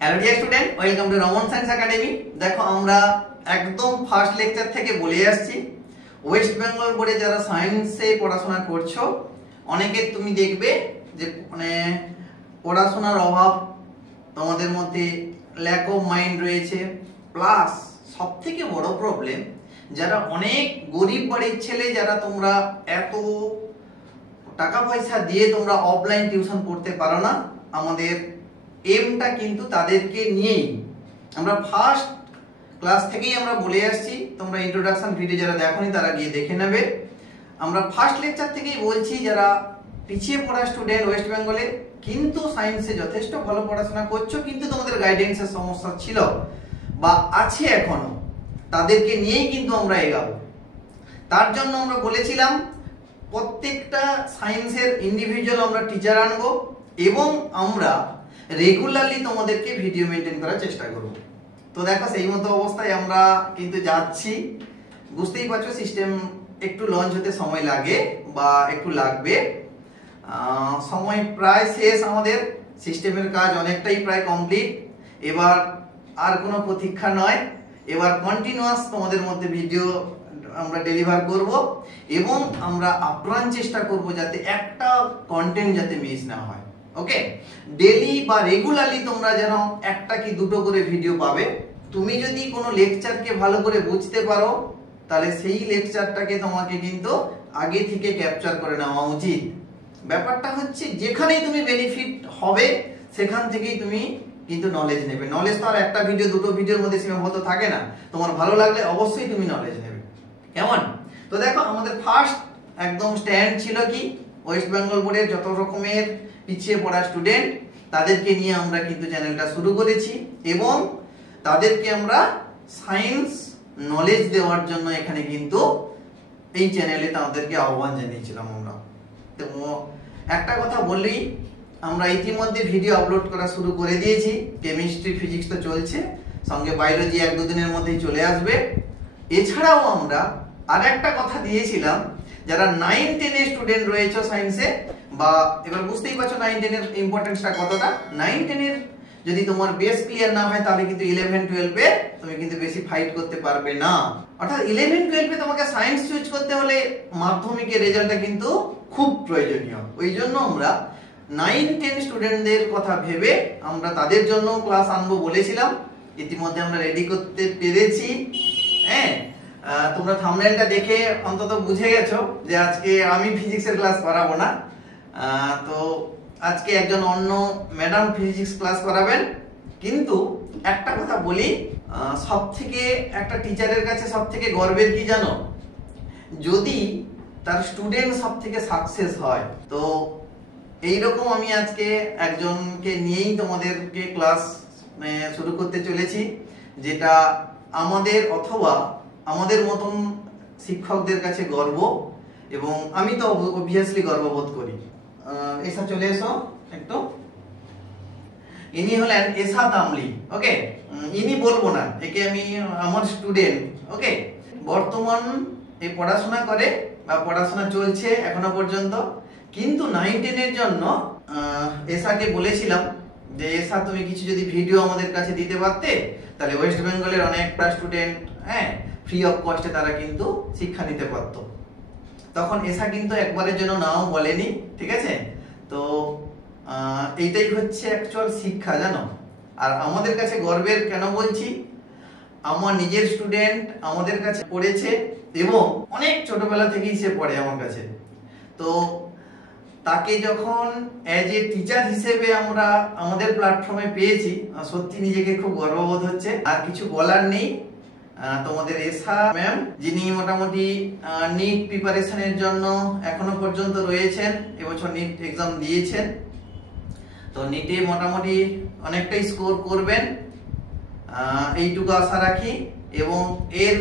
Hello dear student, welcome to Raman science academy. দেখো আমরা একদম ফার্স্ট লেকচার থেকে বলে আসছি, ওয়েস্ট বেঙ্গল বোর্ডে যারা সায়েন্সে পড়াশোনা করছো অনেকে তুমি দেখবে যে মানে পড়াশোনার অভাব, তোমাদের মধ্যে ল্যাক অফ মাইন্ড রয়েছে, প্লাস সব থেকে বড় প্রবলেম যারা অনেক গরিব বাড়ির ছেলে, যারা তোমরা এত টাকা পয়সা দিয়ে তোমরা অফলাইন টিউশন পড়তে পারো না। আমাদের এমটা কিন্তু তাদেরকে নিয়েই, আমরা ফার্স্ট ক্লাস থেকেই আমরা বলে আসছি, তোমরা ইন্ট্রোডাকশন ভিডিও যারা দেখোনি তারা গিয়ে দেখে নেবে। আমরা ফার্স্ট লেকচার থেকেই বলছি যারা পিছিয়ে পড়া স্টুডেন্ট ওয়েস্ট বেঙ্গলে কিন্তু সায়েন্সে যথেষ্ট ভালো পড়াশোনা করছো, কিন্তু তোমাদের গাইডেন্সের সমস্যা ছিল বা আছে এখনো, তাদেরকে নিয়েই কিন্তু আমরা এগাবো। তার জন্য আমরা বলেছিলাম প্রত্যেকটা সায়েন্সের ইন্ডিভিজুয়াল আমরা টিচার আনবো এবং আমরা রেগুলারলি তোমাদেরকে ভিডিও মেনটেন করার চেষ্টা করব। তো দেখো সেই মতো অবস্থায় আমরা কিন্তু যাচ্ছি। বুঝতেই পারছো সিস্টেম একটু লঞ্চ হতে সময় লাগে বা একটু লাগবে, সময় প্রায় শেষ, আমাদের সিস্টেমের কাজ অনেকটাই প্রায় কমপ্লিট। এবার আর কোনো প্রতীক্ষা নয়, এবার কন্টিনিউয়াস তোমাদের মধ্যে ভিডিও আমরা ডেলিভার করব এবং আমরা আপ্রাণ চেষ্টা করব যাতে একটা কন্টেন্ট যাতে মিস না হয়। ওকে, ডেলি বা রেগুলারলি তোমরা যেন একটা কি দুটো করে ভিডিও পাবে। তুমি যদি কোনো লেকচারকে ভালো করে বুঝতে পারো তাহলে সেই লেকচারটাকে তোমাকে কিন্তু আগে থেকে ক্যাপচার করে নেওয়া উচিত। ব্যাপারটা হচ্ছে যেখানেই তুমি বেনিফিট হবে সেখান থেকেই তুমি কিন্তু নলেজ নেবে। নলেজ তো আর একটা ভিডিও দুটো ভিডিওর মধ্যে সীমাবদ্ধ থাকে না, তোমার ভালো লাগলে অবশ্যই তুমি নলেজ নেবে। কেমন? তো দেখো আমাদের ফার্স্ট একদম স্ট্যান্ড ছিল কি, ওয়েস্ট বেঙ্গল বোর্ডের যত রকমের পিছিয়ে পড়া স্টুডেন্ট তাদেরকে নিয়ে আমরা কিন্তু চ্যানেলটা শুরু করেছি এবং তাদেরকে আমরা সায়েন্স নলেজ দেওয়ার জন্য এখানে কিন্তু এই চ্যানেলে তাদেরকে আহ্বান জানিয়েছিলাম আমরা। তো একটা কথা বললি, আমরা ইতিমধ্যে ভিডিও আপলোড করা শুরু করে দিয়েছি। কেমিস্ট্রি ফিজিক্স তো চলছে, সঙ্গে বায়োলজি এক দুদিনের মধ্যেই চলে আসবে। এছাড়াও আমরা আর একটা কথা দিয়েছিলাম, যারা 9-10 এর স্টুডেন্ট রয়েছে সায়েন্সে, বা এবার বুঝতেই পারছো 9-10 এর ইম্পর্টেন্সটা কতটা। 9-10 এর যদি তোমার বেস ক্লিয়ার না হয় তাহলে কিন্তু 11-12 এ তুমি কিন্তু বেশি ফাইট করতে পারবে না। অর্থাৎ 11-12 এ তোমাকে সায়েন্স চুজ করতে হলে মাধ্যমিকের রেজাল্টটা কিন্তু খুব প্রয়োজনীয়। ওই জন্য আমরা 9-10 স্টুডেন্টদের কথা ভেবে আমরা তাদের জন্য ক্লাস আনবো বলেছিলাম। ইতিমধ্যে আমরা রেডি করতে পেরেছি। হ্যাঁ, তোমরা থাম্বনেলটা দেখে অন্তত বুঝে গেছো যে আজকে আমি ফিজিক্সের ক্লাস করাবো না। তো আজকে একজন অন্য ম্যাডাম ফিজিক্স ক্লাস করাবেন। কিন্তু একটা কথা বলি, সব থেকে একটা টিচারের কাছে সব থেকে গর্বের কি জানো? যদি তার স্টুডেন্ট সব থেকে সাকসেস হয়। তো এইরকম আমি আজকে একজনকে নিয়েই তোমাদেরকে ক্লাস শুরু করতে চলেছি, যেটা আমাদের অথবা আমাদের মতন শিক্ষকদের কাছে গর্ব এবং আমি তো অবভিয়াসলি গর্ববোধ করি। এসা চলে এসো একটু। ইনি হলেন এসা তামলি। ওকে, ইনি বলবো না, একে আমি আমার স্টুডেন্ট। ওকে, বর্তমান এই পড়াশোনা করে বা পড়াশোনা চলছে এখনো পর্যন্ত, কিন্তু 9-10 এর জন্য এসাকে বলেছিলাম যে এসা তুমি কিছু যদি ভিডিও আমাদের কাছে দিতে পারতে তাহলে ওয়েস্ট বেঙ্গলের অনেকটা স্টুডেন্ট ফ্রি অফ কস্টে তারা কিন্তু শিক্ষা নিতে পারতো। তখন এসা কিন্তু একবারের জন্য নাও বলেনি, ঠিক আছে? তো এইটাই হচ্ছে অ্যাকচুয়াল শিক্ষা, জানো। আর আমাদের কাছে গর্বের কেন বলছি, আমার নিজের স্টুডেন্ট আমাদের কাছে পড়েছে এবং অনেক ছোটবেলা থেকেই সে পড়ে আমার কাছে। তো তাকে যখন অ্যাজ এ টিচার হিসেবে আমরা আমাদের প্ল্যাটফর্মে পেয়েছি, সত্যি নিজেকে খুব গর্ববোধ হচ্ছে। আর কিছু বলার নেই। তোমাদের এসা ম্যাম, যিনি মোটামুটি নিট প্রিপারেশনের জন্য এখনো পর্যন্ত রয়েছেন, এবছর নিট এক্সাম দিয়েছেন। তো নিটে মোটামুটি অনেকটাই স্কোর করবেন এইটুকু আশা রাখি এবং এর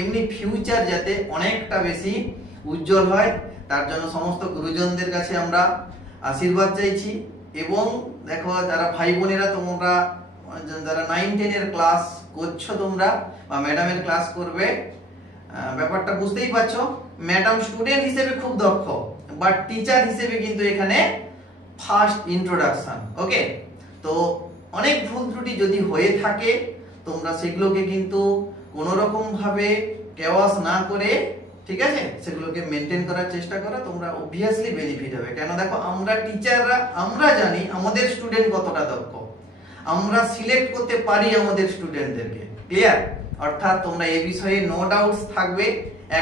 এমনি ফিউচার যাতে অনেকটা বেশি উজ্জ্বল হয় তার জন্য সমস্ত গুরুজনদের কাছে আমরা আশীর্বাদ চাইছি। এবং দেখো যারা ভাই বোনেরা তোমরা যারা 9-10 এর ক্লাস করছো তোমরা বা ম্যাডামের ক্লাস করবে, ব্যাপারটা বুঝতেই পারছো। ম্যাডাম স্টুডেন্ট হিসেবে খুব দক্ষ, বাট টিচার হিসেবে কিন্তু এখানে ফার্স্ট ইন্ট্রোডাকশন। ওকে, তো অনেক ভুল ত্রুটি যদি হয়ে থাকে তোমরা সেগুলোকে কিন্তু কোনো রকম ভাবে কেওয়াস না করে, ঠিক আছে, সেগুলোকে মেনটেন করার চেষ্টা করো, তোমরা অবভিয়াসলি বেনিফিট হবে। কেন দেখো, আমরা টিচাররা আমরা জানি আমাদের স্টুডেন্ট কতটা দক্ষ, আমরা সিলেক্ট করতে পারি আমাদের স্টুডেন্টদেরকে। ক্লিয়ার? অর্থাৎ তোমরা এই বিষয়ে নো ডাউটস থাকবে,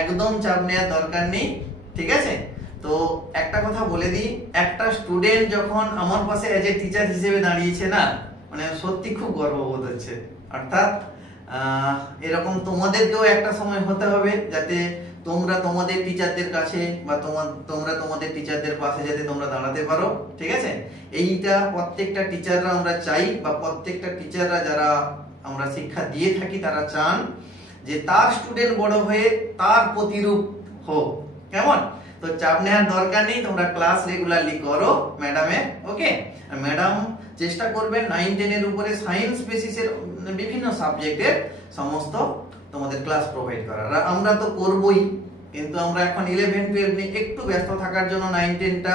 একদম চাপ নেওয়ার দরকার নেই, ঠিক আছে। তো একটা কথা বলে দিই, একটা স্টুডেন্ট যখন আমার পাশে এজ এ টিচার হিসেবে দাঁড়িয়েছে না, মানে সত্যি খুব গর্ববোধ হচ্ছে। অর্থাৎ এরকম তোমাদেরকেও একটা সময় হতে হবে যাতে তোমরা তোমাদের টিচারদের কাছে বা তোমরা তোমাদের টিচারদের পাশে যাতে তোমরা দাঁড়াতে পারো, ঠিক আছে। এইটা প্রত্যেকটা টিচাররা আমরা চাই, বা প্রত্যেকটা টিচাররা যারা আমরা শিক্ষা দিয়ে থাকি তারা চান যে তার স্টুডেন্ট বড় হয়ে তার প্রতিরূপ হোক। কেমন? তো চাপ নেওয়ার দরকার নেই, তোমরা ক্লাস রেগুলারলি করো ম্যাডামের, ওকে। ম্যাডাম চেষ্টা করবেন 9-10 এর উপরে সায়েন্স বেসিসের বিভিন্ন সাবজেক্টের সমস্ত তোমাদের ক্লাস প্রোভাইড করার। আমরা তো করবই, কিন্তু আমরা এখন 11-12 নিয়ে একটু ব্যস্ত থাকার জন্য 9-10টা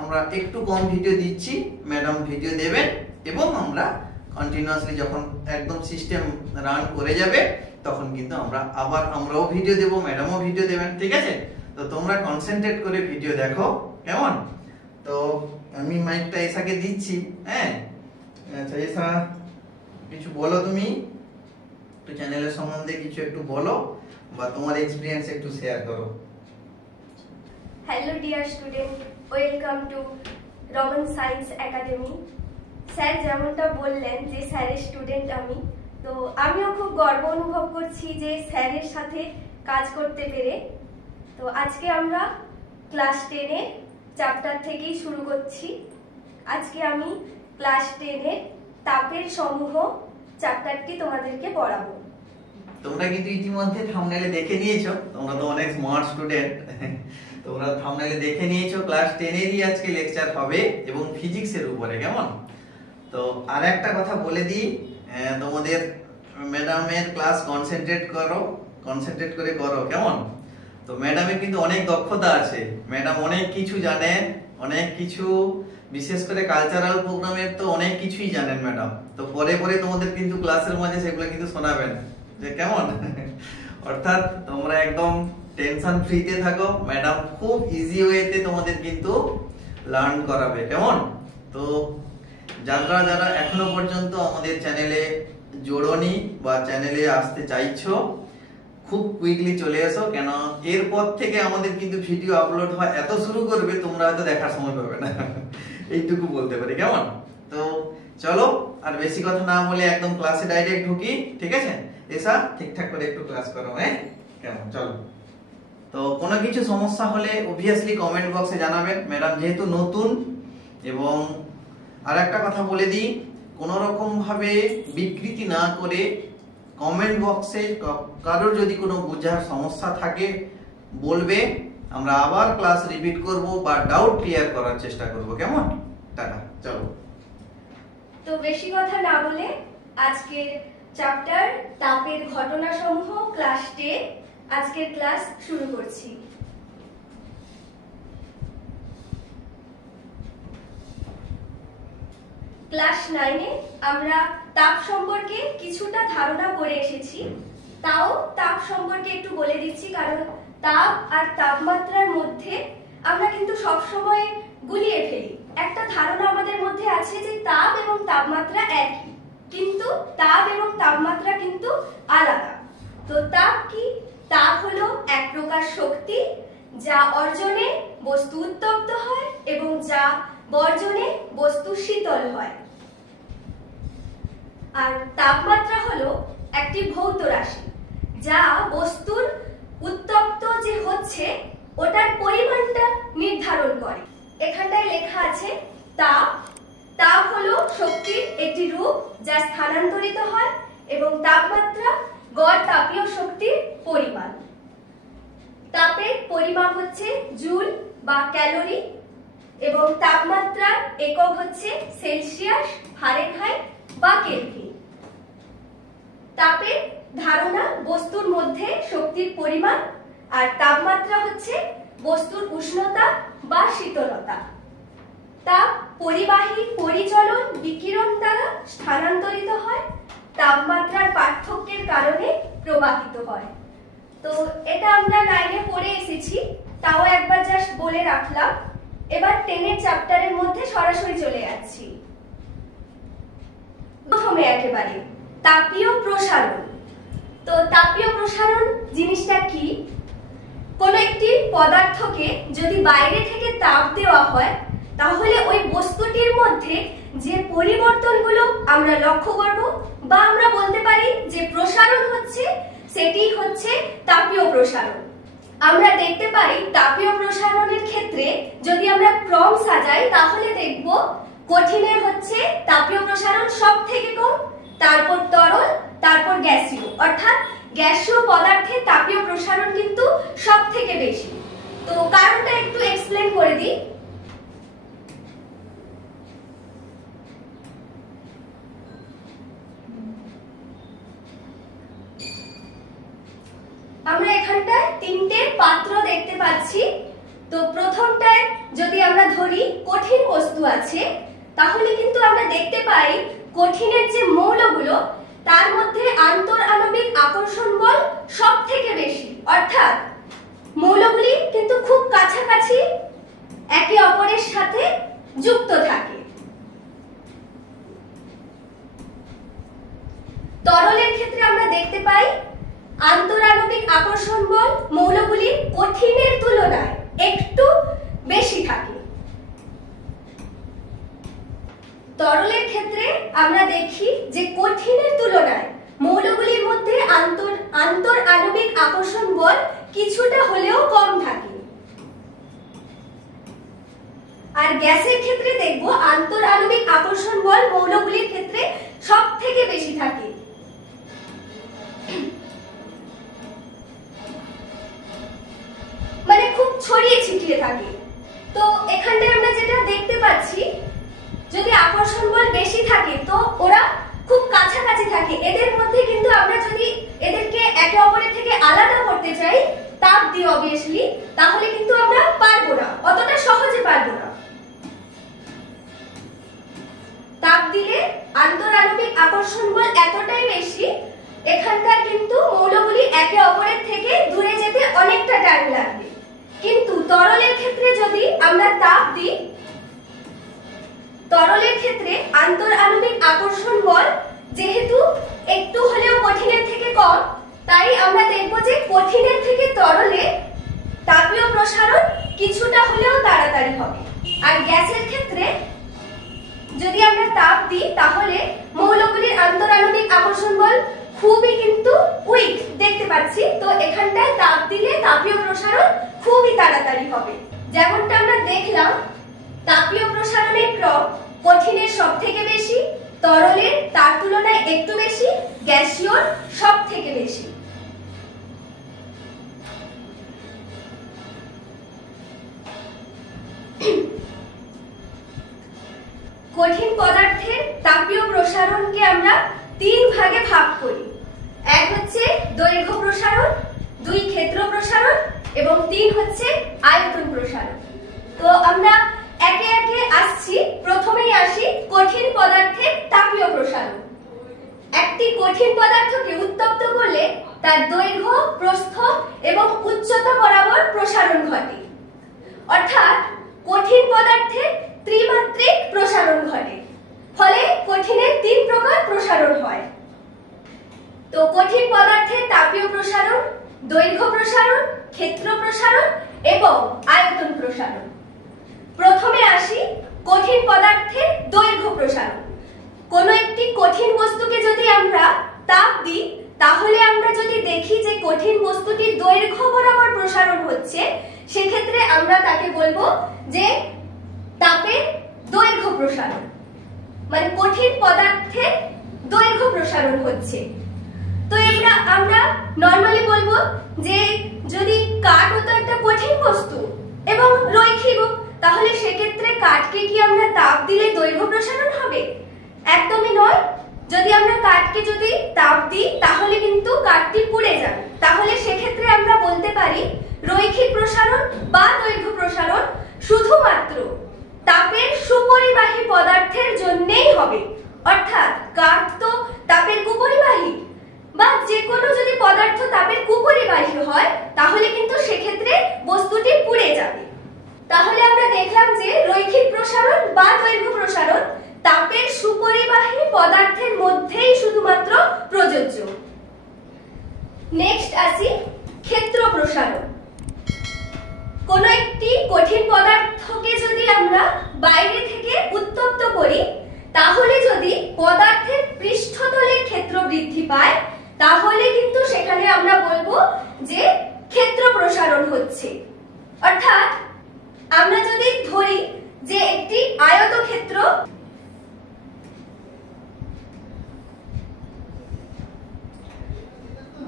আমরা একটু কম ভিডিও দিচ্ছি। ম্যাডাম ভিডিও দেবেন এবং আমরা কন্টিনিউয়াসলি যখন একদম সিস্টেম রান করে যাবে তখন কিন্তু আমরাও ভিডিও দেব, ম্যাডামও ভিডিও দেবেন, ঠিক আছে। তো তোমরা কনসেন্ট্রেট করে ভিডিও দেখো, কেমন? তো আমি মাইকটা এসাকে দিচ্ছি। হ্যাঁ, আচ্ছা এসা, কিছু বলো, তুমি তো চ্যানেলের সম্বন্ধে কিছু একটু বলো বা তোমার এক্সপেরিয়েন্স একটু শেয়ার করো। Hello dear student, welcome to Raman science academy. Sir যেমনটা বললেন যে স্যারের স্টুডেন্ট আমি, তো আমিও খুব গর্ব অনুভব করছি যে স্যারের সাথে কাজ করতে পেরে। তো আজকে আমরা ক্লাস 10-এর চ্যাপ্টার থেকেই শুরু করছি। আজকে আমি ক্লাস 10-এর তাপের সমূহ চ্যাপ্টারটি তোমাদেরকে পড়াবো। তোমরা কিন্তু ইতিমধ্যে থাম্বনেলে দেখে নিয়েছো, তোমরা তো অনেক স্মার্ট স্টুডেন্ট, তোমরা থাম্বনেলে দেখে নিয়েছো ক্লাস 10-এরই আজকে লেকচার হবে এবং ফিজিক্সের উপরে। কেমন? তো আর একটা কথা বলে দিই, তোমাদের ম্যাডামের ক্লাস কনসেন্ট্রেট করে করো, কেমন? তো ম্যাডামের কিন্তু অনেক দক্ষতা আছে, ম্যাডাম অনেক কিছু জানেন, অনেক কিছু, বিশেষ করে কালচারাল প্রোগ্রামের তো অনেক কিছুই জানেন ম্যাডাম। তো পরে তোমাদের কিন্তু ক্লাসের মাঝে সেগুলো কিন্তু শোনাবেন, যে কেমন। অর্থাৎ তোমরা একদম টেনশন ফ্রিতে থাকো, ম্যাডাম খুব ইজি ওয়েতে তোমাদের কিন্তু লার্ন করাবে, কেমন? তো যারা এখনো পর্যন্ত আমাদের চ্যানেলে জোড়নি বা চ্যানেলে আসতে চাইছো, খুব কুইকলি চলে এসো, কেন এরপর থেকে আমাদের কিন্তু ভিডিও আপলোড হয় এত শুরু করবে তোমরা হয়তো দেখার সময় পাবে না, এইটুকু বলতে পারি। কেমন? তো চলো আর বেশি কথা না বলে একদম ক্লাসে ডাইরেক্ট ঢুকি, ঠিক আছে। এসা ঠিকঠাক করে একটু ক্লাস করো, হ্যাঁ, কেমন? চলো। তো কোনো কিছু সমস্যা হলে অবভিয়াসলি কমেন্ট বক্সে জানাবেন, ম্যাডাম যেহেতু নতুন। এবং আর একটা কথা বলে দিই, কোনো রকম ভাবে বিকৃতি না করে কমেন্ট বক্সে কারোর যদি কোনো বোঝার সমস্যা থাকে বলবে, আমরা আবার ক্লাস রিপিট করব বা ডাউট ক্লিয়ার করার চেষ্টা করব, কেমন? টাটা, চলো। তো বেশি কথা না বলে আজকের চ্যাপ্টার তাপের ঘটনাসমূহ ক্লাস 10 আজকের ক্লাস শুরু করছি। ক্লাস 9-এ আমরা তাপ সম্পর্কে কিছুটা ধারণা করে এসেছি, তাও তাপ সম্পর্কে একটু বলে দিচ্ছি, কারণ তাপ আর তাপমাত্রার মধ্যে আমরা কিন্তু সবসময় গুলিয়ে ফেলি। একটা ধারণা আমাদের মধ্যে আছে যে তাপ এবং তাপমাত্রা একই, কিন্তু তাপ এবং তাপমাত্রা কিন্তু আলাদা। তো তাপ কি? তাপ হলো এক প্রকার শক্তি যা অর্জনে বস্তু উত্তপ্ত হয় এবং যা বর্জনে বস্তু শীতল হয়। আর তাপমাত্রা হলো একটি ভৌত রাশি যা বস্তুর উত্তপ্ত যে হচ্ছে ওটার পরিমাণটা নির্ধারণ করে। এখানটায় লেখা আছে তাপ। তাপ হলো শক্তির একটি রূপ যা স্থানান্তরিত হয় এবং তাপমাত্রা গড় তাপীয় শক্তির পরিমাণ। তাপের পরিমাপ হচ্ছে জুল বা ক্যালোরি এবং তাপমাত্রার একক হচ্ছে সেলসিয়াস, ফারেনহাইট বা কেলভিন। তাপের ধারণা বস্তুর মধ্যে শক্তির পরিমাণ, আর তাপমাত্রা হচ্ছে বস্তুর উষ্ণতা বা শীতলতা। তাপ পরিবাহী পরিচলন বিকিরণ দ্বারা তাপমাত্রার পার্থক্যের কারণে প্রবাহিত হয়। তো এটা আমরা 9 পড়ে এসেছি, তাও একবার জাস্ট বলে রাখলাম। এবার 10 চ্যাপ্টারের মধ্যে সরাসরি চলে যাচ্ছি। প্রথমে একেবারে তাপীয় প্রসারণ। তো তাপীয় প্রসারণ জিনিসটা কি? কোন একটি পদার্থকে যদি বাইরে থেকে তাপ দেওয়া হয়, তাহলে ওই বস্তুটির মধ্যে যে পরিবর্তনগুলো আমরা লক্ষ্য করব বা আমরা বলতে পারি যে প্রসারণ হচ্ছে, সেটি হচ্ছে তাপীয় প্রসারণ। আমরা দেখতে পাই তাপীয় প্রসারণের ক্ষেত্রে যদি আমরা ক্রম সাজাই, তাহলে দেখব কঠিনের হচ্ছে তাপীয় প্রসারণ সব থেকে কম, তারপর তরল, তারপর গ্যাসীয়। অর্থাৎ গ্যাসীয় পদার্থে তাপীয় প্রসারণ কিন্তু সব থেকে বেশি। তো কারণটা একটু এক্সপ্লেন করে দিই। আমরা এখানটায় 3টে পাত্র দেখতে পাচ্ছি। তো প্রথমটায় যদি আমরা ধরি কঠিন বস্তু আছে, তাহলে কিন্তু আমরা দেখতে পাই কঠিনের যে মৌলগুলো, তার মধ্যে আন্তর আণবিক আকর্ষণ বল সব থেকে বেশি। অর্থাৎ মৌলগুলি কিন্তু খুব কাছাকাছি একে অপরের সাথে যুক্ত থাকে। তরলের ক্ষেত্রে আমরা দেখতে পাই আন্তর আণবিক আকর্ষণ বল মৌলগুলি কঠিনের তুলনায় একটু বেশি থাকে। তরলের ক্ষেত্রে আমরা দেখি যে কঠিনের তুলনায় মৌলগুলির মধ্যে আন্তর আণবিক আকর্ষণ বল কিছুটা হলেও কম থাকে। আর গ্যাসের ক্ষেত্রে দেখব আন্তর আণবিক আকর্ষণ বল মৌলগুলির ক্ষেত্রে সব থেকে বেশি থাকে। মানে খুব ছড়িয়ে ছিটিয়ে থাকে। তো এখানটায় আমরা যেটা দেখতে পাচ্ছি, যদি আকর্ষণ বল বেশি থাকে তো ওরা খুব কাছাকাছি থাকে। এদের মধ্যে কিন্তু আমরা যদি এদেরকে একে অপরের থেকে আলাদা করতে চাই তাপ দিয়ে অবভিয়াসলি, তাহলে কিন্তু আমরা পারবো না, অতটা সহজে পারবো না। তাপ দিলে আন্তর আণবিক আকর্ষণ বল এতটাই বেশি, এখানকার কিন্তু মৌলগুলি একে অপরের থেকে দূরে যেতে অনেকটা টাইম লাগবে। কিন্তু তরলের ক্ষেত্রে যদি আমরা তাপ দিই, তরলের ক্ষেত্রে আন্তর আণবিক আকর্ষণ বল যেহেতু একটু হলেও কঠিনের থেকে কম, তাই আমরা দেখব যে কঠিনের থেকে তরলে তাপীয় প্রসারণ কিছুটা হলেও তাড়াতাড়ি হবে। আর গ্যাসের ক্ষেত্রে যদি আমরা তাপ দিই, তাহলে মৌলগুলির আন্তর আণবিক আকর্ষণ বল খুবই কিন্তু উইক দেখতে পাচ্ছি। তো এখানটায় তাপ দিলে তাপীয় প্রসারণ খুবই তাড়াতাড়ি হবে। যেমনটা আমরা দেখলাম, তাপীয় প্রসারণের ক্রম কঠিনের সব থেকে বেশি, তরলের তার তুলনায় একটু বেশি, গ্যাসীয়র সব থেকে বেশি। কঠিন পদার্থের তাপীয় প্রসারণকে আমরা 3 ভাগে ভাগ করি। এক হচ্ছে দৈর্ঘ্য প্রসারণ, 2 ক্ষেত্র প্রসারণ এবং 3 হচ্ছে আয়তন প্রসারণ। তো আমরা একে একে আসছি। প্রথমেই আসি কঠিন পদার্থের তাপীয় প্রসারণ। একটি কঠিন পদার্থকে উত্তপ্ত করলে তার দৈর্ঘ্য, প্রস্থ এবং উচ্চতা বরাবর প্রসারণ ঘটে। অর্থাৎ কঠিন পদার্থের ত্রিমাত্রিক প্রসারণ ঘটে। ফলে কঠিনের 3 প্রকার প্রসারণ হয়। তো কঠিন পদার্থের তাপীয় প্রসারণ, দৈর্ঘ্য প্রসারণ, ক্ষেত্র প্রসারণ এবং আয়তন প্রসারণ। প্রথমে আসি কঠিন পদার্থের দৈর্ঘ্য প্রসারণ। কোনো একটি কঠিন বস্তুকে যদি আমরা তাপ দিই, তাহলে আমরা যদি দেখি যে কঠিন বস্তুটির দৈর্ঘ্য বরাবর প্রসারণ হচ্ছে, সেক্ষেত্রে আমরা তাকে বলবো যে তাপের দৈর্ঘ্য প্রসারণ, মানে কঠিন পদার্থের দৈর্ঘ্য প্রসারণ হচ্ছে। তো আমরা নরমালি বলবো যে যদি কাঠ হতো একটা কঠিন বস্তু এবং রৈখিক, তাহলে সেক্ষেত্রে কাঠকে কি আমরা তাপ দিলে দৈর্ঘ্য প্রসারণ হবে? একদমই নয়। যদি আমরা কাঠকে যদি তাপ দিই, তাহলে কিন্তু কাঠটি পুড়ে যাবে। তাহলে সেক্ষেত্রে আমরা বলতে পারি রৈখিক প্রসারণ বা দৈর্ঘ্য প্রসারণ শুধুমাত্র তাপের সুপরিবাহী পদার্থের জন্যই হবে। অর্থাৎ কাঠ তো তাপের কুপরিবাহী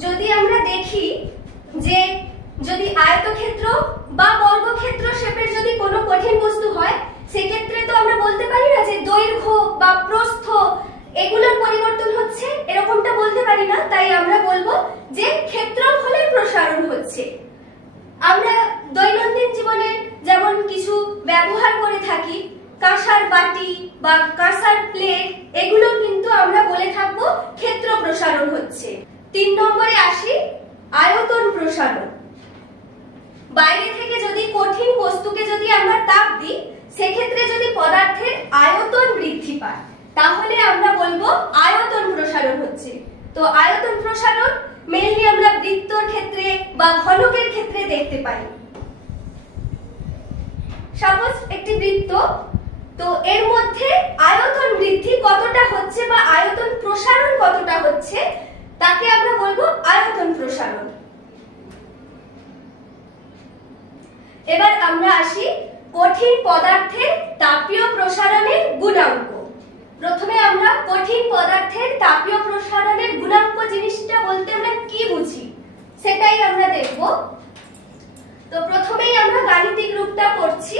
যদি আমরা দেখি যে যদি আয়তক্ষেত্র বা বর্গক্ষেত্র শেপের যদি কোনো কঠিন বস্তু হয়, সেক্ষেত্রে তো আমরা বলতে পারি না যে দৈর্ঘ্য বা প্রস্থ এগুলোর পরিবর্তন হচ্ছে, এরকমটা বলতে পারি না। তাই আমরা বলবো যে ক্ষেত্রফলের প্রসারণ হচ্ছে। আমরা দৈনন্দিন জীবনে যেমন কিছু ব্যবহার করে থাকি, কাঁসার বাটি বা কাঁসার প্লেট, এগুলো কিন্তু আমরা বলে থাকবো ক্ষেত্র প্রসারণ হচ্ছে। 3 নম্বরে আসি, আয়তন প্রসারণ। বাইরে থেকে যদি কঠিন বস্তুকে যদি আমরা তাপ দিই, সেক্ষেত্রে যদি পদার্থের আয়তন বৃদ্ধি পায়, তাহলে আমরা বলবো আয়তন প্রসারণ হচ্ছে। তো আয়তন প্রসারণ মেইনলি আমরা বৃত্তর ক্ষেত্রে বা ঘনকের ক্ষেত্রে দেখতে পাই। সাপোজ একটি বৃত্ত, তো এর মধ্যে আয়তন বৃদ্ধি কতটা হচ্ছে বা আয়তন প্রসারণ কতটা হচ্ছে, তাকে আমরা বলবো আয়তন প্রসারণ। এবার আমরা আসি কঠিন পদার্থের তাপীয় প্রসারণের গুণাঙ্ক। প্রথমে আমরা কঠিন পদার্থের তাপীয় প্রসারণের গুণাঙ্ক জিনিসটা বলতে আমরা কি বুঝি সেটাই আমরা দেখব। তো প্রথমেই আমরা গাণিতিক রূপটা করছি।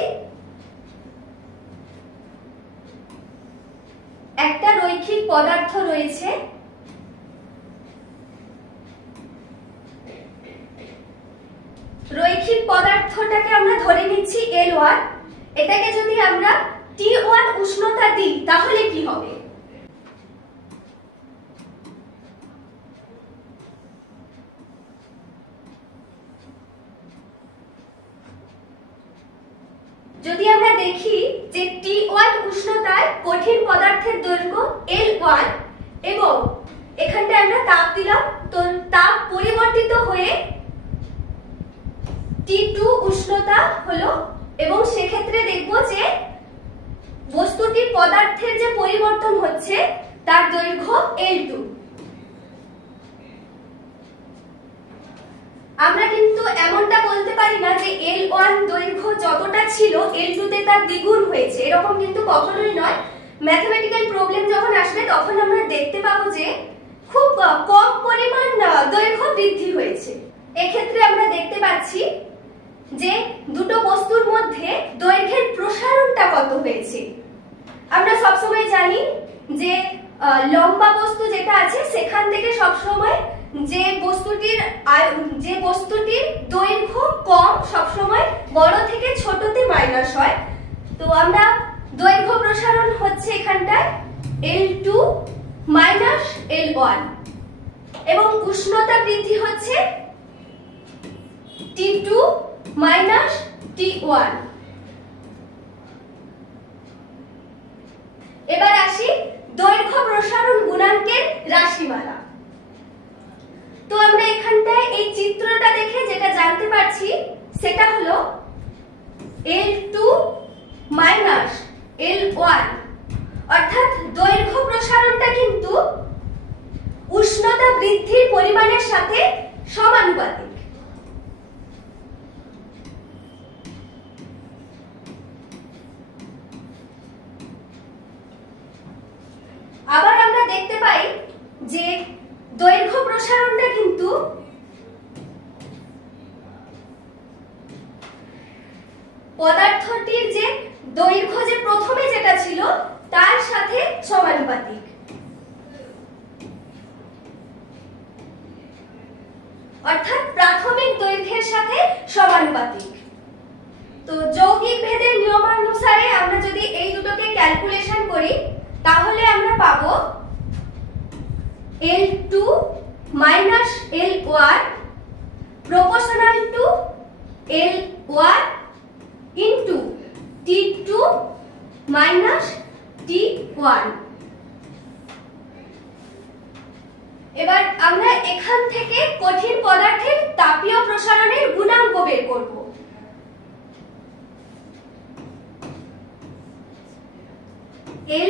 একটা রৈখিক পদার্থ রয়েছে, রৈখিক পদার্থটাকে আমরা ধরে নিচ্ছি L1। এটাকে যদি আমরা T1 উষ্ণতা দিই তাহলে কি হবে? যদি আমরা দেখি যে T1 উষ্ণতায় কঠিন পদার্থের দৈর্ঘ্য L1 এবং এখানটা আমরা তাপ দিলাম, তো তাপ পরিবর্তিত হয়ে T2 উষ্ণতা হলো, এবং সেক্ষেত্রে দেখব যে বস্তুটির পদার্থের যে পরিবর্তন হচ্ছে তার দৈর্ঘ্য L2। আমরা কিন্তু এমনটা বলতে পারি না যে L1 দৈর্ঘ্য যতটা ছিল L2 তে তার দ্বিগুণ হয়েছে, এরকম কিন্তু কখনোই নয়। ম্যাথমেটিক্যাল প্রবলেম যখন আসবে তখন আমরা দেখতে পাবো যে খুব কম পরিমাণ দৈর্ঘ্য বৃদ্ধি হয়েছে। এক্ষেত্রে আমরা দেখতে পাচ্ছি যে দুটো বস্তুর মধ্যে দৈর্ঘ্যের প্রসারণটা কত হয়েছে। আমরা সবসময় জানি যে লম্বা বস্তু যেটা আছে সেখান থেকে সবসময় যে বস্তুটির দৈর্ঘ্য কম সবসময় বড় থেকে ছোটতে মাইনাস হয়। তো আমরা দৈর্ঘ্য প্রসারণ হচ্ছে এখানটায় L2 মাইনাস L1 এবং উষ্ণতা বৃদ্ধি হচ্ছে T2 মাইনাস T1। এবার আসি দৈর্ঘ্য প্রসারণ গুণাঙ্কের রাশিমালা। তো আমরা এখানটায় এই চিত্রটা দেখে যেটা জানতে পারছি সেটা হলো L2 মাইনাস L1, অর্থাৎ দৈর্ঘ্য প্রসারণটা কিন্তু উষ্ণতা বৃদ্ধির পরিমাণের সাথে সমানুপাতিক। আবার আমরা দেখতে পাই যে দৈর্ঘ্য প্রসারণটা কিন্তু পদার্থটির যে দৈর্ঘ্য যে প্রথমে যেটা ছিল তার সাথে সমানুপাতিক, অর্থাৎ প্রাথমিক দৈর্ঘ্যের সাথে সমানুপাতিক। তো যৌগিক ভেদের নিয়মানুসারে আমরা যদি এই দুটোকে ক্যালকুলেশন করি তাহলে আমরা পাবো L2 minus L1 proportional to L1 into T2 minus T1। এবার আমরা এখান থেকে কঠিন পদার্থের তাপীয় প্রসারণের গুণাঙ্ক বের করব।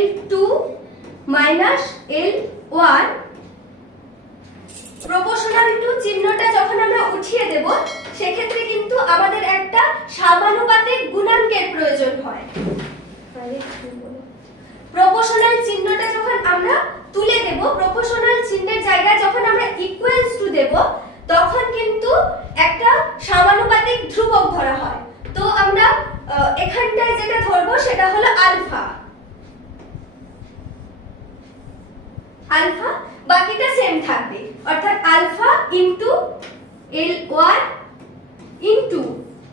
L2 minus L1 proportional to চিহ্নটা যখন আমরা উঠিয়ে দেব সেক্ষেত্রে কিন্তু আমাদের একটা সমানুপাতিক গুণাঙ্কের প্রয়োজন হয়। প্রপোর্শনাল চিহ্নটা যখন আমরা তুলে দেব, প্রপোর্শনাল চিহ্নের জায়গায় যখন আমরা ইকুয়ালস টু দেব তখন কিন্তু একটা সমানুপাতিক ধ্রুবক ধরা হয়। তো আমরা এখানটায় যেটা ধরবো সেটা হলো আলফা। আলফা বাকিটা সেম থাকবে, অর্থাৎ alpha into L1 into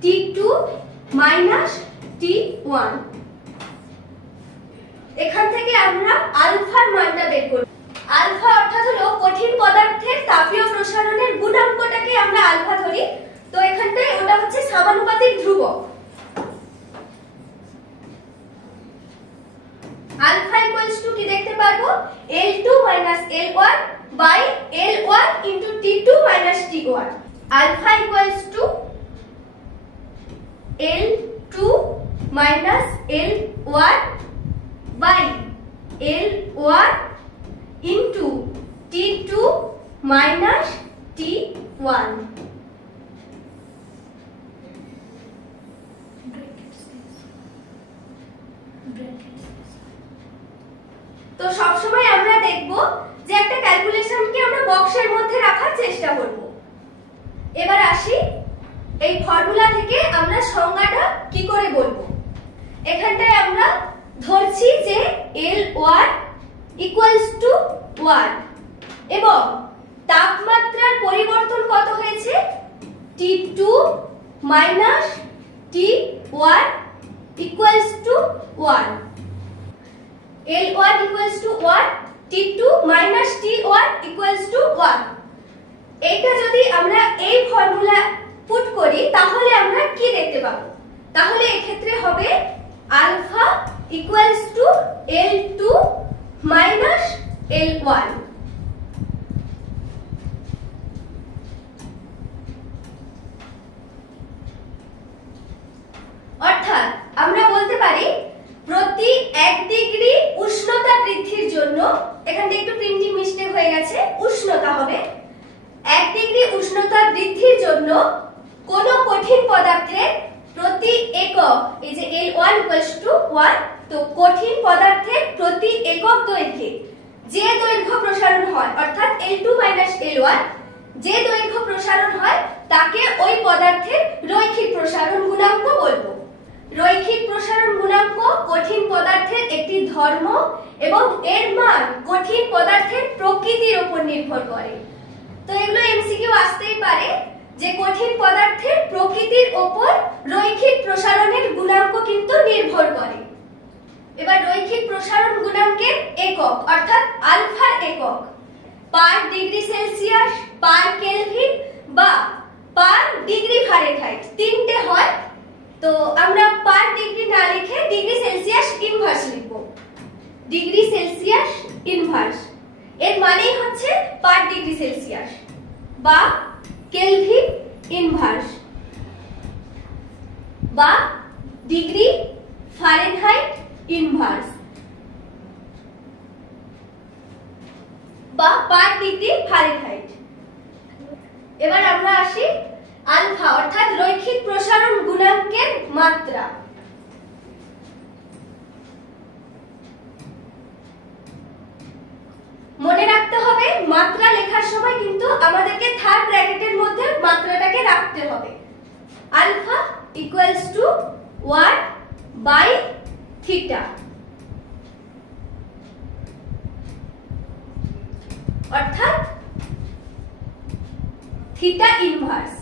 T2 minus T1। এখান থেকে আমরা আলফার মানটা বের করব। আলফা অর্থাৎ হলো কঠিন পদার্থের তাপীয় প্রসারণের গুণাঙ্কটাকে আমরা আলফা ধরি। তো এখানটায় ওটা হচ্ছে সমানুপাতিক ধ্রুবক। আলফা ইকুয়ালস টু কি দেখতে পারবো, L2 minus L1 by L1 into T2 minus T1। Alpha equals to L2 minus L1 by L1 into T2 minus T1। তো সবসময় আমরা দেখব যে একটা ক্যালকুলেশনকে আমরা বক্সের মধ্যে রাখার চেষ্টা করব। এবার আসি এই ফর্মুলা থেকে আমরা সংজ্ঞাটা কি করে বলবো। এখানটায় আমরা ধরছি যে L1 ইকুয়ালস টু 1 এবং তাপমাত্রার পরিবর্তন কত হয়েছে, T2 minus T1 equals to 1। L1 equals to 1, T2 minus T1 equals to 1। এইটা যদি আমরা এই ফর্মুলা পুট করি তাহলে আমরা কি দেখতে পাবো, তাহলে এক্ষেত্রে হবে alpha equals to L2 minus L1। অর্থাৎ আমরা বলতে পারি প্রতি 1 ডিগ্রি উষ্ণতা বৃদ্ধির জন্য, এখানে একটু প্রিন্টিং মিস্টেক হয়ে গেছে, উষ্ণতা হবে 1 ডিগ্রি উষ্ণতা বৃদ্ধির জন্য কোন কঠিন পদার্থের প্রতি একক, এই যে L1 1, তো কঠিন পদার্থের প্রতি একক দৈর্ঘ্যে যে দৈর্ঘ্য প্রসারণ হয়, অর্থাৎ L2 L1 যে দৈর্ঘ্য প্রসারণ হয় তাকে ওই পদার্থের রৈখিক প্রসারণ গুণাঙ্ক বলবো। রৈখিক প্রসারণ গুণাঙ্ক কঠিন পদার্থের একটি ধর্ম এবং এর মান কঠিন পদার্থের প্রকৃতির উপর নির্ভর করে। তো এগুলো এমসিকিউ আসতেই পারে যে কঠিন পদার্থের প্রকৃতির উপর রৈখিক প্রসারণের গুণাঙ্ক কিন্তু নির্ভর করে। এবার রৈখিক প্রসারণ গুণাঙ্কের একক অর্থাৎ আলফার একক per degree Celsius, per kelvin বা পার ডিগ্রি ফারেনহাইট, তিনটে হয়। তো আমরা পার ডিগ্রি না লিখে ডিগ্রি সেলসিয়াস ইনভার্স লিখব। ডিগ্রি সেলসিয়াস ইনভার্স এর মানেই হচ্ছে পার ডিগ্রি সেলসিয়াস বা কেলভিন ইনভার্স বা ডিগ্রি ফারেনহাইট ইনভার্স বা পার ডিগ্রি ফারেনহাইট। এবার আমরা আসি আলফা অর্থাৎ রৈখিক প্রসারণ গুণাঙ্কের মাত্রা। মনে রাখতে হবে মাত্রা লেখার সময় কিন্তু আমাদেরকে থার্ড ব্র্যাকেটের মধ্যে মাত্রাটাকে রাখতে হবে। Alpha equals to 1 by theta, অর্থাৎ থিটা ইনভার্স।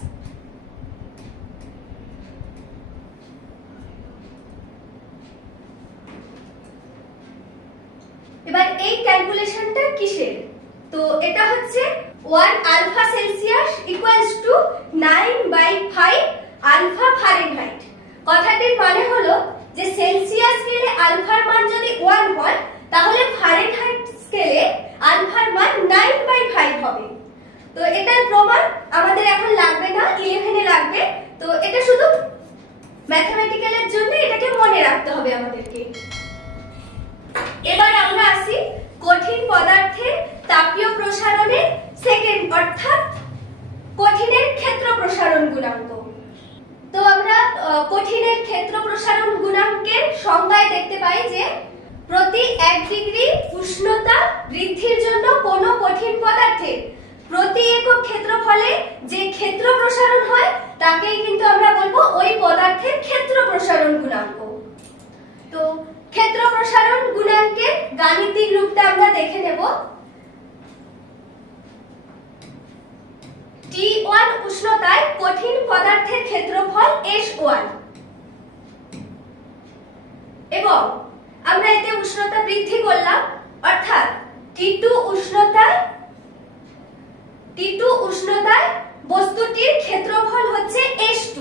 এবার এই ক্যালকুলেশনটা কিসের, তো এটা হচ্ছে 1 alpha Celsius equals to 9/5 alpha Fahrenheit. কথাটির মানে হলো যে সেলসিয়াস স্কেলে আলফার মান যদি 1 হয় তাহলে ফারেনহাইট স্কেলে আলফার মান 9/5 হবে। তো এটার প্রমাণ আমাদের এখন লাগবে না, 11 এ লাগবে। তো এটা শুধু ম্যাথমেটিক্যালের জন্য এটাকে মনে রাখতে হবে আমাদেরকে। এবার আমরা আসি কঠিন পদার্থের তাপীয় প্রসারণের সেকেন্ড অর্থাৎ কঠিনের ক্ষেত্র প্রসারণ গুণাঙ্ক। তো আমরা কঠিনের ক্ষেত্র প্রসারণ গুণাঙ্কের সংজ্ঞায় দেখতে পাই যে প্রতি 1 ডিগ্রি উষ্ণতা বৃদ্ধির জন্য কোন কঠিন পদার্থের প্রতি T1 উষ্ণতায় কঠিন পদার্থের ক্ষেত্রফল S1 এবং আমরা এতে উষ্ণতা বৃদ্ধি করলাম, অর্থাৎ T2 উষ্ণতায় বস্তুটির ক্ষেত্রফল হচ্ছে S2।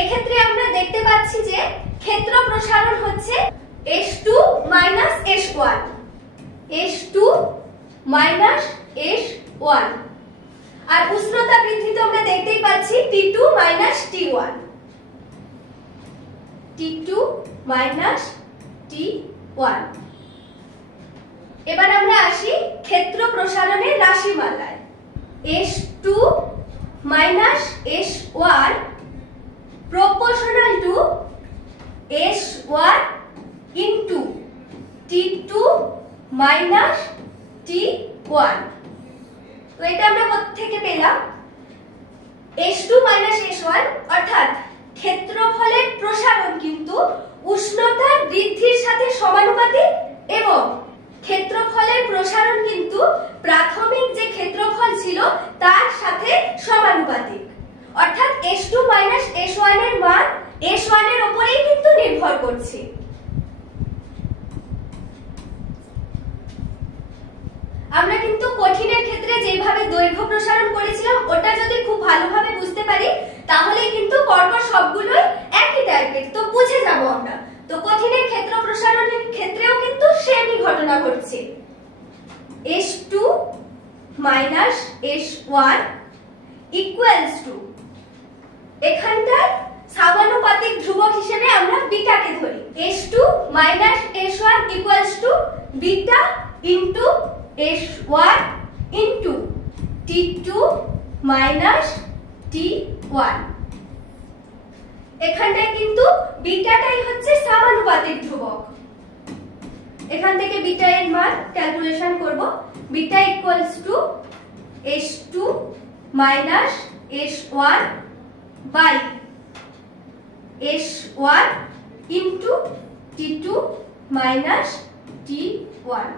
এক্ষেত্রে আমরা দেখতে পাচ্ছি যে ক্ষেত্র প্রসারণ হচ্ছে S2 minus S1, S2 minus S1, আর উষ্ণতা বৃদ্ধি তো আমরা দেখতেই পাচ্ছি T2 minus T1, T2 minus T1। এবার আমরা আসি ক্ষেত্র প্রসারণের রাশিমালায়। S2 minus S1 proportional to S1 into T2 minus T1। তো এটা আমরা কোথা থেকে পেলাম? S2 minus S1 অর্থাৎ ক্ষেত্রফলের প্রসারণ কিন্তু উষ্ণতার বৃদ্ধির সাথে সমানুপাতিক এবং ক্ষেত্রফলের প্রসারণ কিন্তু প্রাথমিক যে ক্ষেত্রফল ছিল তার সাথে সমানুপাতিক, অর্থাৎ S2 মাইনাস S1 এর মান S1 এর উপরেই কিন্তু নির্ভর করছে। আমরা কিন্তু কঠিনের ক্ষেত্রে যেভাবে দৈর্ঘ্য প্রসারণ করেছিলাম ওটা যদি খুব ভালোভাবে বুঝতে পারি তাহলে কিন্তু পরপর সবগুলোই একই টাইপের, তো বুঝে যাব আমরা। তো কঠিনের ক্ষেত্র প্রসারণের ক্ষেত্রেও কিন্তু সেমই ঘটনা ঘটছে। S2 minus S1 equals to, এখানকার সমানুপাতিক ধ্রুবক হিসেবে আমরা বিটাকে ধরি। S2 minus S1 equals to beta into S1 into T2 minus T1। এখানটায় কিন্তু বিটাটাই হচ্ছে সমানুপাতিক ধ্রুবক। এখান থেকে বিটা এর মান ক্যালকুলেশন করব। Beta equals to S2 minus S1 by S1 into T2 minus T1।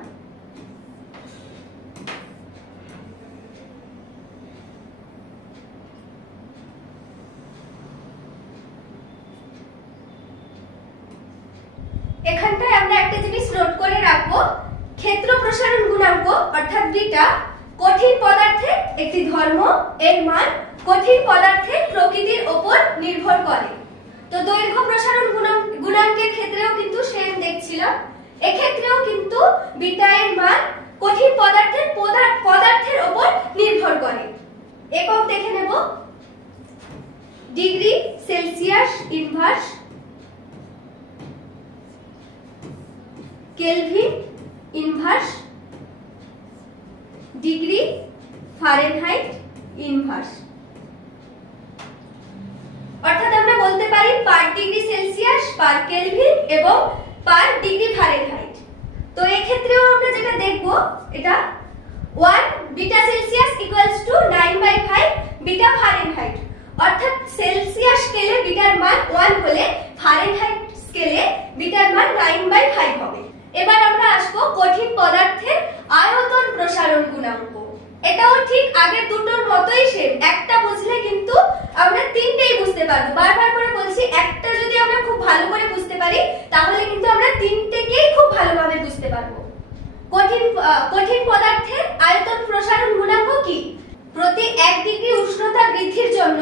এখানটায় আমরা একটা জিনিস নোট করে রাখবো, ক্ষেত্র প্রসারণ গুণাঙ্ক অর্থাৎ বিটা কঠিন পদার্থের একটি ধর্ম, এর মান কঠিন পদার্থের প্রকৃতির উপর নির্ভর করে। তো দৈর্ঘ্য প্রসারণ গুণাঙ্কের ক্ষেত্রেও কিন্তু সেম দেখছিলাম, এক্ষেত্রেও কিন্তু বিটা এর মান কঠিন পদার্থের উপর নির্ভর করে। একক দেখে নেব, degree Celsius inverse, kelvin inverse, degree Fahrenheit inverse. অর্থাৎ আমরা বলতে পারি per degree Celsius, per kelvin এবং পার ডিগ্রি ফারেনহাইট। তো এই ক্ষেত্রেও আমরা যেটা দেখব, এটা 1 beta Celsius equals to 9/5 beta Fahrenheit, অর্থাৎ সেলসিয়াস স্কেলে বিটার মান 1 হলে ফারেনহাইট স্কেলে বিটার মান 9/5 হবে। এবার আমরা আসবো কঠিন পদার্থের আয়তন প্রসারণ গুণাঙ্ক। এটাও ঠিক আগের দুটোর মতোই সেম, একটা বুঝলে কিন্তু আমরা তিনটেই বুঝতে পারবো। বারবার করে বলছি, একটা যদি আমরা খুব ভালো করে বুঝতে পারি তাহলে কিন্তু আমরা তিনটেকেই খুব ভালোভাবে বুঝতে পারবো। কঠিন পদার্থের আয়তন প্রসারণ গুণাঙ্ক কি? প্রতি 1 ডিগ্রি উষ্ণতা বৃদ্ধির জন্য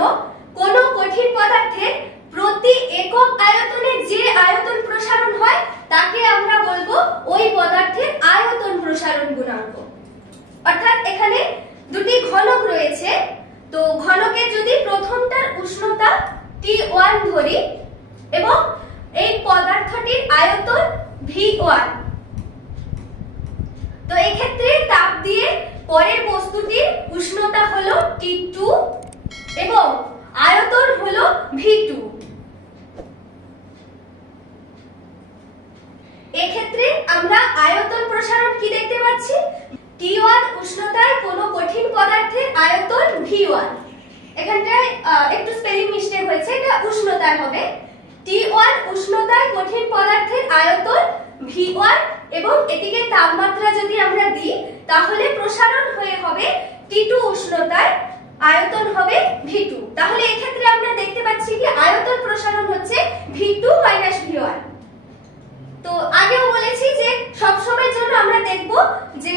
কোন কঠিন পদার্থের প্রতি একক আয়তনে যে আয়তন প্রসারণ হয় তাকে আমরা বলবো ওই পদার্থের আয়তন প্রসারণ গুণাঙ্ক। অর্থাৎ এখানে দুটি ঘনক রয়েছে, তো ঘনকের যদি প্রথমটার উষ্ণতা T1 ধরি এবং এই পদার্থটির আয়তন V1, তো এই ক্ষেত্রে তাপ দিয়ে পরের বস্তুটির উষ্ণতা হলো T2 এবং আয়তন হলো V2। এক্ষেত্রে আমরা আয়তন প্রসারণ কি দেখতে পাচ্ছি? T1 উষ্ণতায় কোনো কঠিন পদার্থের আয়তন V1, এখানটায় একটু স্পেলিং মিস্টেক হয়েছে, এটা উষ্ণতায় হবে। T1 উষ্ণতায় কঠিন পদার্থের আয়তন V1 এবং এটিকে তাপমাত্রা যদি আমরা দিই তাহলে প্রসারণ হয়ে হবে T2 উষ্ণতায়, আয়তন হবে V2। তাহলে এক্ষেত্রে আমরা দেখতে পাচ্ছি কি আয়তন প্রসারণ হচ্ছে V2 V1। তো আগেও বলেছি যে সব সময়ের জন্য আমরা দেখব যে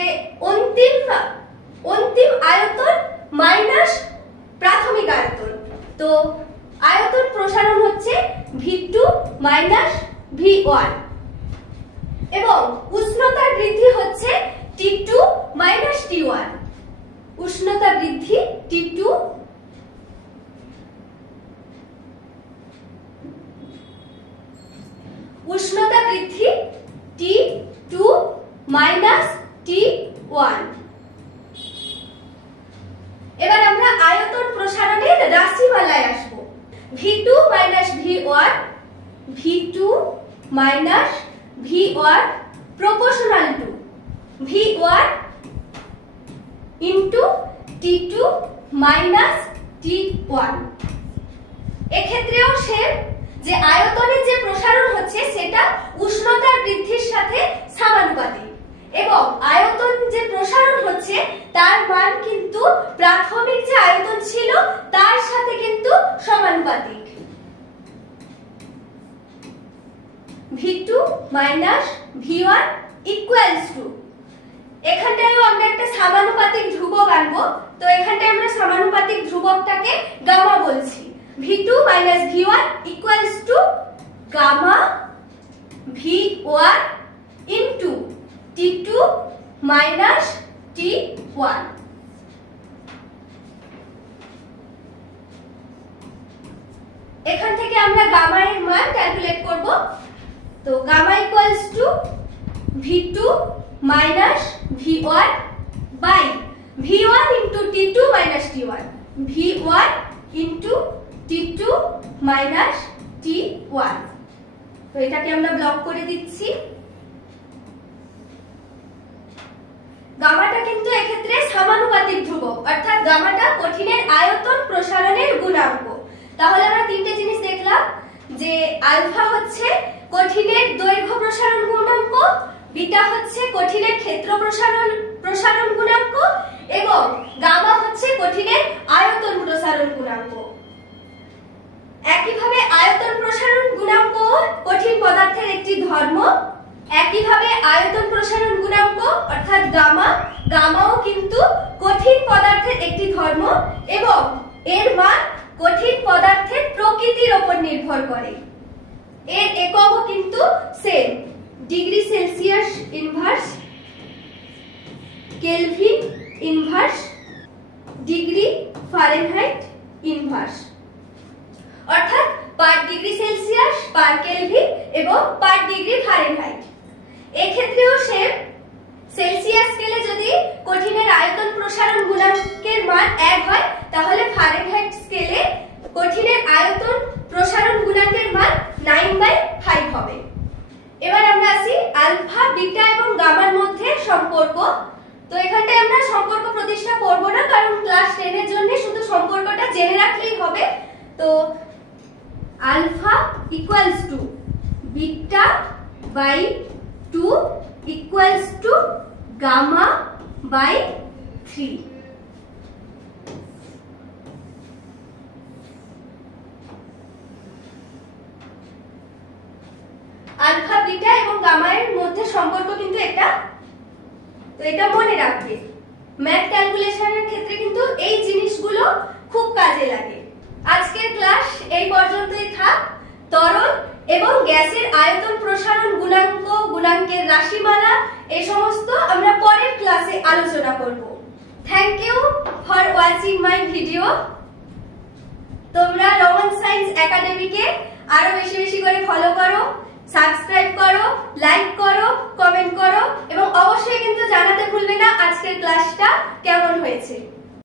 অন্তিম আয়তন মাইনাস প্রাথমিক আয়তন। তো আয়তন প্রসারণ হচ্ছে V2 V1 এবং উষ্ণতার বৃদ্ধি হচ্ছে T2 T1। উষ্ণতা বৃদ্ধি T2 উষ্ণতা বৃদ্ধি T2 T1। এবার আমরা আয়তন প্রসারণের রাশিমালায় আসব। V2 V1 V2 V1 proportional to V1 into T2 T1। এক্ষেত্রেও সেম, যে আয়তনের যে প্রসারণ হচ্ছে সেটা উষ্ণতার বৃদ্ধির সাথে সমানুপাতিক এবং আয়তন যে প্রসারণ হচ্ছে তার মান কিন্তু প্রাথমিক যে আয়তন ছিল তার সাথে কিন্তু সমানুপাতিক। V2 V1 equals to, এখানটায়ও আমরা একটা সমানুপাতিক ধ্রুবক আনবো। তো এখানটায় আমরা সমানুপাতিক ধ্রুবকটাকে গামা বলছি। V2 V1 equals to gamma V1 into T2 T1। এখান থেকে আমরা গামা এর মান ক্যালকুলেট করব। তো gamma equals to V2 V1 by V1 into T2 T1, V1 into T2 T1। তো এটাকে আমরা ব্লক করে দিচ্ছি। গামাটা কিন্তু এক্ষেত্রে সমানুপাতিক ধ্রুবক, অর্থাৎ গামাটা কঠিনের আয়তন প্রসারণের গুণাঙ্ক। তাহলে আমরা তিনটে জিনিস দেখলাম, যে আলফা হচ্ছে কঠিনের দৈর্ঘ্য প্রসারণ গুণাঙ্ক, বিটা হচ্ছে কঠিনের ক্ষেত্র প্রসারণ গুণাঙ্ক এবং গামা হচ্ছে কঠিনের আয়তন প্রসারণ গুণাঙ্ক। একইভাবে আয়তন প্রসারণ গুণাঙ্ক কঠিন পদার্থের একটি ধর্ম, একইভাবে আয়তন প্রসারণ গুণাঙ্ক অর্থাৎ গামাও কিন্তু কঠিন পদার্থের একটি ধর্ম এবং এর মান কঠিন পদার্থের প্রকৃতির উপর নির্ভর করে। এর এককও কিন্তু same, degree Celsius inverse, kelvin inverse, degree Fahrenheit inverse, অর্থাৎ per degree Celsius, per kelvin এবং পার ডিগ্রি ফারেনহাইট। এক্ষেত্রেও সেম, সেলসিয়াস স্কেলে যদি কঠিনের আয়তন প্রসারণ গুণাঙ্কের মান 1 হয় তাহলে ফারেনহাইট স্কেলে কঠিনের আয়তন প্রসারণ গুণাঙ্কের মান 9/5 হবে। এবার আমরা আসি আলফা, বিটা এবং গামার মধ্যে সম্পর্ক। তো এখানটায় আমরা সম্পর্ক প্রতিষ্ঠা করব না, কারণ ক্লাস 10 এর জন্য শুধু সম্পর্কটা জেনে রাখলেই হবে। তো alpha equals to beta by 2 equals to gamma by 3। Alpha, beta এবং গামা এর মধ্যে সম্পর্ক কিন্তু এটা। তো এটা মনে রাখবে, ম্যাথ ক্যালকুলেশনের ক্ষেত্রে কিন্তু এই জিনিসগুলো খুব কাজে লাগে। আজকের ক্লাস এই পর্যন্তই থাক। তরল এবং গ্যাসের আয়তন প্রসারণ গুণাঙ্কের রাশিমালা এই সমস্ত আমরা পরের ক্লাসে আলোচনা করব। Thank you for watching my video. তোমরা রোমান সায়েন্স একাডেমিকে আরো বেশি বেশি করে ফলো করো, সাবস্ক্রাইব করো, লাইক করো, কমেন্ট করো এবং অবশ্যই কিন্তু জানাতে ভুলবে না আজকের ক্লাসটা কেমন হয়েছে।